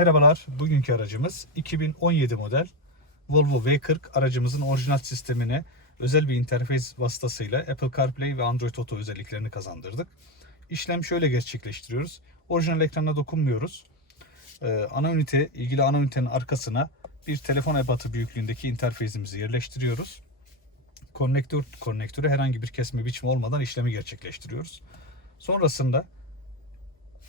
Merhabalar, bugünkü aracımız 2017 model Volvo V40 aracımızın orijinal sistemine özel bir interfeys vasıtasıyla Apple CarPlay ve Android Auto özelliklerini kazandırdık. İşlem şöyle gerçekleştiriyoruz. Orijinal ekrana dokunmuyoruz. Ee, ana ünite, ilgili ana ünitenin arkasına bir telefon ebatı büyüklüğündeki interfeysimizi yerleştiriyoruz. Konnektör konnektörü herhangi bir kesme biçimi olmadan işlemi gerçekleştiriyoruz. Sonrasında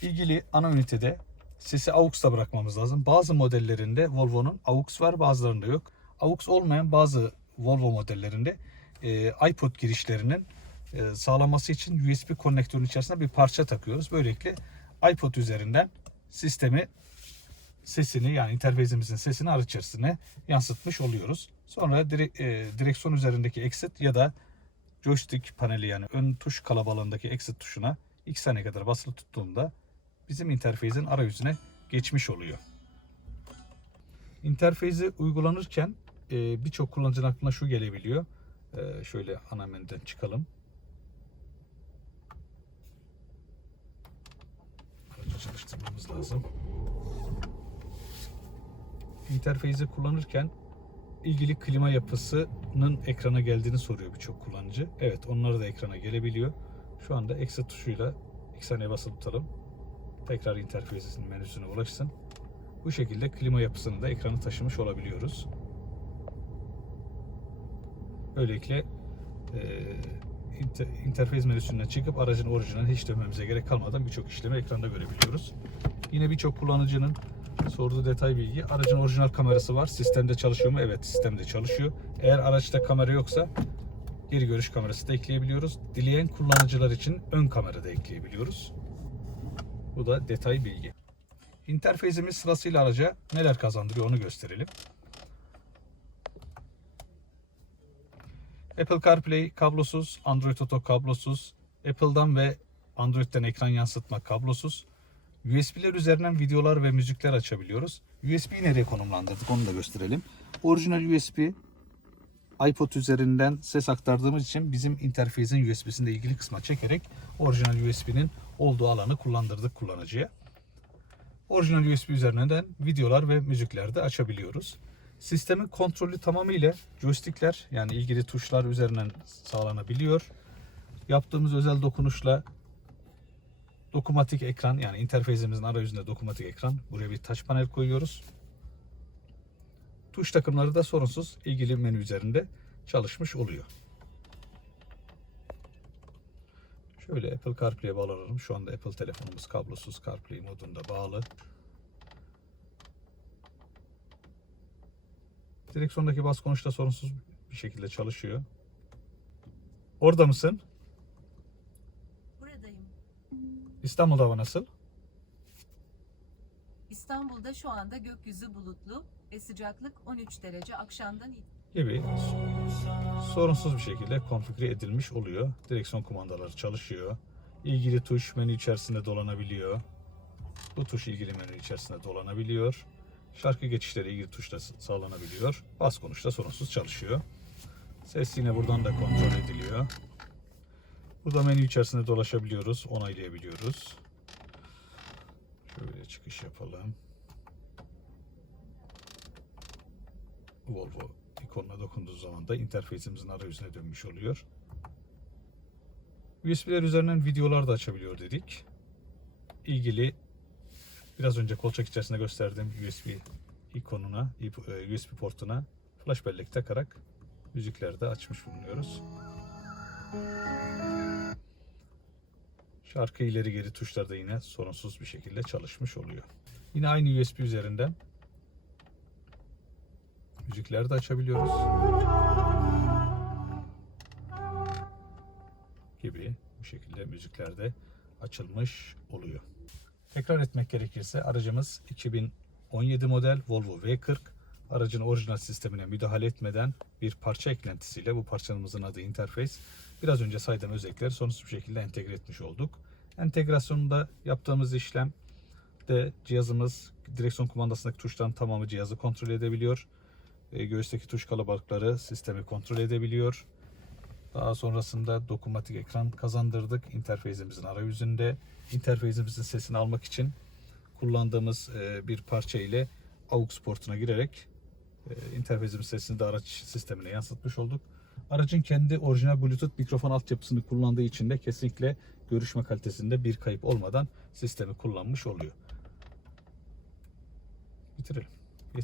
ilgili ana ünitede sesi AUX'ta bırakmamız lazım. Bazı modellerinde Volvo'nun AUX var, bazılarında yok. AUX olmayan bazı Volvo modellerinde e, iPod girişlerinin e, sağlanması için USB konnektörün içerisine bir parça takıyoruz. Böylelikle iPod üzerinden sistemi sesini yani interfeysimizin sesini araç içerisine yansıtmış oluyoruz. Sonra dire- e, direksiyon üzerindeki exit ya da joystick paneli yani ön tuş kalabalığındaki exit tuşuna iki saniye kadar basılı tuttuğunda bizim interfeysin arayüzüne geçmiş oluyor. İnterfeysi uygulanırken e, birçok kullanıcının aklına şu gelebiliyor. E, şöyle ana menüden çıkalım. Aracı çalıştırmamız lazım. İnterfeysi kullanırken ilgili klima yapısının ekrana geldiğini soruyor birçok kullanıcı. Evet onları da ekrana gelebiliyor. Şu anda exit tuşuyla saniye basılı tutalım. Tekrar interfeysin menüsüne ulaşsın. Bu şekilde klima yapısını da ekrana taşımış olabiliyoruz. Böylelikle e, inter, interfeys menüsünden çıkıp aracın orijinalini hiç dönmemize gerek kalmadan birçok işlemi ekranda görebiliyoruz. Yine birçok kullanıcının sorduğu detay bilgi. Aracın orijinal kamerası var. Sistemde çalışıyor mu? Evet sistemde çalışıyor. Eğer araçta kamera yoksa geri görüş kamerası da ekleyebiliyoruz. Dileyen kullanıcılar için ön kamera da ekleyebiliyoruz. Bu da detay bilgi. İnterfeysimiz sırasıyla araca neler kazandırıyor onu gösterelim. Apple CarPlay kablosuz, Android Auto kablosuz, Apple'dan ve Android'den ekran yansıtma kablosuz. USB'ler üzerinden videolar ve müzikler açabiliyoruz. USB'yi nereye konumlandırdık onu da gösterelim. Orijinal USB iPod üzerinden ses aktardığımız için bizim interfeysin USB'sinde ilgili kısma çekerek orijinal USB'nin olduğu alanı kullandırdık kullanıcıya. Orijinal USB üzerinden videolar ve müzikler de açabiliyoruz. Sistemin kontrolü tamamıyla joystickler yani ilgili tuşlar üzerinden sağlanabiliyor. Yaptığımız özel dokunuşla dokunmatik ekran yani interfeysimizin arayüzünde dokunmatik ekran. Buraya bir touch panel koyuyoruz. Tuş takımları da sorunsuz ilgili menü üzerinde çalışmış oluyor. Şöyle Apple CarPlay'e bağlanalım. Şu anda Apple telefonumuz kablosuz CarPlay modunda bağlı. Direksiyondaki bas konuşta sorunsuz bir şekilde çalışıyor. Orada mısın? Buradayım. İstanbul'da hava nasıl? İstanbul'da şu anda gökyüzü bulutlu ve sıcaklık 13 derece akşamdan it- gibi sorunsuz bir şekilde konfigüre edilmiş oluyor. Direksiyon kumandaları çalışıyor. İlgili tuş menü içerisinde dolanabiliyor. Bu tuş ilgili menü içerisinde dolanabiliyor. Şarkı geçişleri ilgili tuşla sağlanabiliyor. Bas konuşta sorunsuz çalışıyor. Ses yine buradan da kontrol ediliyor. Burada menü içerisinde dolaşabiliyoruz, onaylayabiliyoruz. Şöyle çıkış yapalım. Volvo ikonuna dokunduğu zaman da interfeysimizin arayüzüne dönmüş oluyor. USB'ler üzerinden videolar da açabiliyor dedik. İlgili biraz önce kolçak içerisinde gösterdiğim USB ikonuna, e, USB portuna flash bellek takarak müzikleri de açmış bulunuyoruz. Şarkı ileri geri tuşlar da yine sorunsuz bir şekilde çalışmış oluyor. Yine aynı USB üzerinden müzikleri de açabiliyoruz. Gibi bu şekilde müzikler de açılmış oluyor. Tekrar etmek gerekirse aracımız 2017 model Volvo V40. Aracın orijinal sistemine müdahale etmeden bir parça eklentisiyle bu parçamızın adı interface. Biraz önce saydığım özellikleri sorunsuz bir şekilde entegre etmiş olduk. Entegrasyonunda yaptığımız işlem de cihazımız direksiyon kumandasındaki tuşların tamamı cihazı kontrol edebiliyor. E, göğüsteki tuş kalabalıkları sistemi kontrol edebiliyor. Daha sonrasında dokunmatik ekran kazandırdık interfeysimizin arayüzünde. İnterfeysimizin sesini almak için kullandığımız e, bir parça ile AUX portuna girerek e, interfezimiz sesini de araç sistemine yansıtmış olduk. Aracın kendi orijinal Bluetooth mikrofon altyapısını kullandığı için de kesinlikle görüşme kalitesinde bir kayıp olmadan sistemi kullanmış oluyor. Bitirelim.